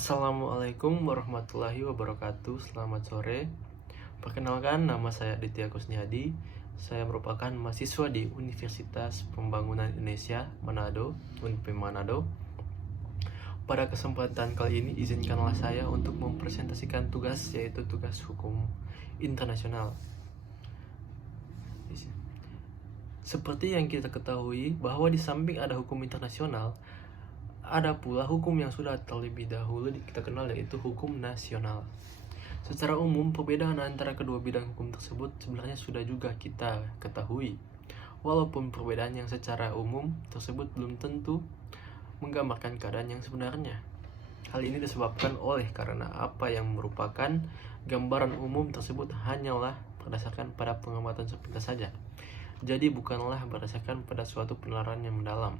Assalamualaikum warahmatullahi wabarakatuh. Selamat sore. Perkenalkan, nama saya Aditya Kusniadi. Saya merupakan mahasiswa di Universitas Pembangunan Indonesia Manado, UNPI Manado. Pada kesempatan kali ini, izinkanlah saya untuk mempresentasikan tugas, yaitu tugas hukum internasional. Seperti yang kita ketahui, bahwa di samping ada hukum internasional, ada pula hukum yang sudah terlebih dahulu kita kenal, yaitu hukum nasional. Secara umum, perbedaan antara kedua bidang hukum tersebut sebenarnya sudah juga kita ketahui. Walaupun perbedaan yang secara umum tersebut belum tentu menggambarkan keadaan yang sebenarnya. Hal ini disebabkan oleh karena apa yang merupakan gambaran umum tersebut hanyalah berdasarkan pada pengamatan sepintas saja. Jadi bukanlah berdasarkan pada suatu penelitian yang mendalam.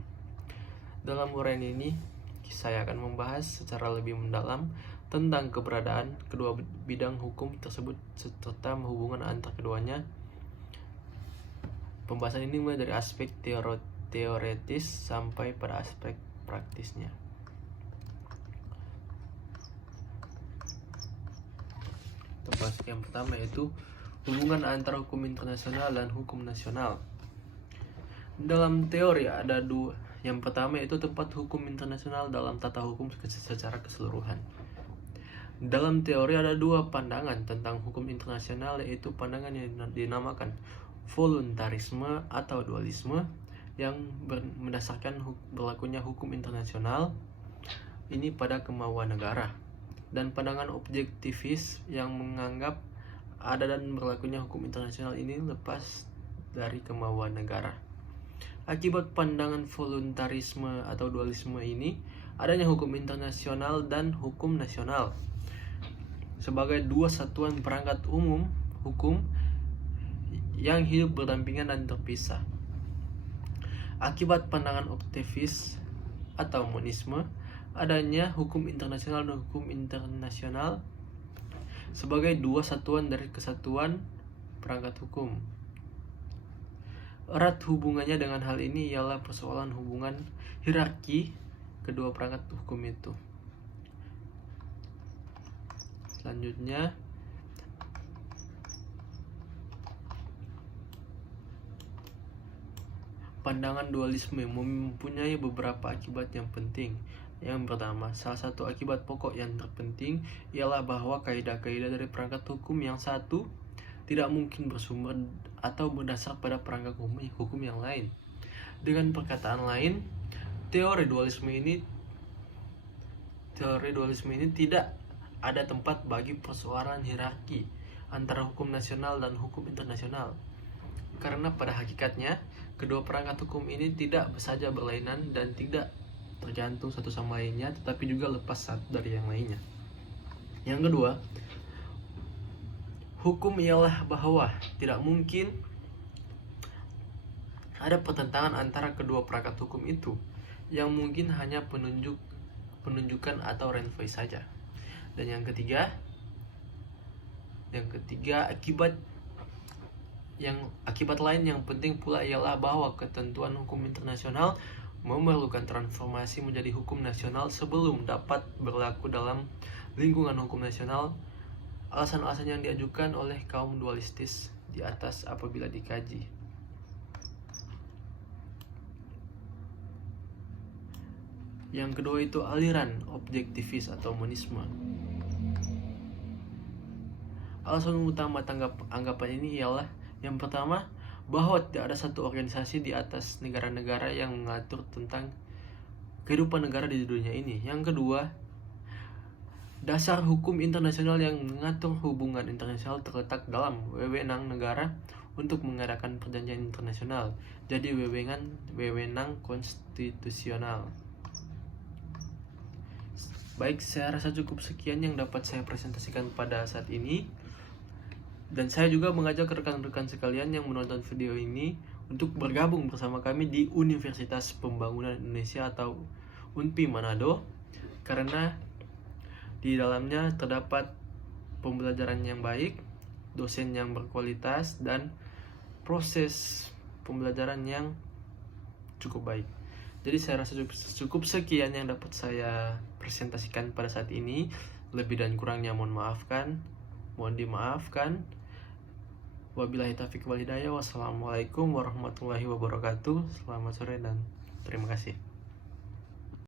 Dalam uraian ini, saya akan membahas secara lebih mendalam tentang keberadaan kedua bidang hukum tersebut serta hubungan antar keduanya. Pembahasan ini mulai dari aspek teoretis sampai pada aspek praktisnya. Yang pertama yaitu hubungan antara hukum internasional dan hukum nasional. Dalam teori ada dua. Yang pertama yaitu tempat hukum internasional dalam tata hukum secara keseluruhan. Dalam teori ada dua pandangan tentang hukum internasional, yaitu pandangan yang dinamakan voluntarisme atau dualisme yang mendasarkan berlakunya hukum internasional ini pada kemauan negara, dan pandangan objektivis yang menganggap ada dan berlakunya hukum internasional ini lepas dari kemauan negara. Akibat pandangan voluntarisme atau dualisme ini, adanya hukum internasional dan hukum nasional sebagai dua satuan perangkat umum hukum yang hidup berdampingan dan terpisah. Akibat pandangan objektivis atau monisme, adanya hukum internasional dan hukum internasional sebagai dua satuan dari kesatuan perangkat hukum. Erat hubungannya dengan hal ini ialah persoalan hubungan hierarki kedua perangkat hukum itu. Selanjutnya, pandangan dualisme mempunyai beberapa akibat yang penting. Yang pertama, salah satu akibat pokok yang terpenting ialah bahwa kaidah-kaidah dari perangkat hukum yang satu tidak mungkin bersumber atau berdasar pada perangkat hukum yang lain. Dengan perkataan lain, teori dualisme ini tidak ada tempat bagi persoalan hierarki antara hukum nasional dan hukum internasional. Karena pada hakikatnya, kedua perangkat hukum ini tidak saja berlainan dan tidak tergantung satu sama lainnya, tetapi juga lepas satu dari yang lainnya. Yang kedua, hukum ialah bahwa tidak mungkin ada pertentangan antara kedua perangkat hukum itu, yang mungkin hanya penunjukan atau renvoi saja. Dan yang ketiga, akibat lain yang penting pula ialah bahwa ketentuan hukum internasional memerlukan transformasi menjadi hukum nasional sebelum dapat berlaku dalam lingkungan hukum nasional. Alasan-alasan yang diajukan oleh kaum dualistis di atas apabila dikaji. Yang kedua itu aliran objektivis atau monisme. Alasan utama anggapan ini ialah yang pertama, bahwa tidak ada satu organisasi di atas negara-negara yang mengatur tentang kehidupan negara di dunia ini. Yang kedua, dasar hukum internasional yang mengatur hubungan internasional terletak dalam wewenang negara untuk mengadakan perjanjian internasional. Jadi wewenang konstitusional. Baik, saya rasa cukup sekian yang dapat saya presentasikan pada saat ini. Dan saya juga mengajak rekan-rekan sekalian yang menonton video ini untuk bergabung bersama kami di Universitas Pembangunan Indonesia atau UNPI Manado, karena di dalamnya terdapat pembelajaran yang baik, dosen yang berkualitas, dan proses pembelajaran yang cukup baik. Jadi saya rasa cukup sekian yang dapat saya presentasikan pada saat ini. Lebih dan kurangnya mohon dimaafkan. Wabillahi taufiq wal hidayah. Wassalamualaikum warahmatullahi wabarakatuh. Selamat sore dan terima kasih.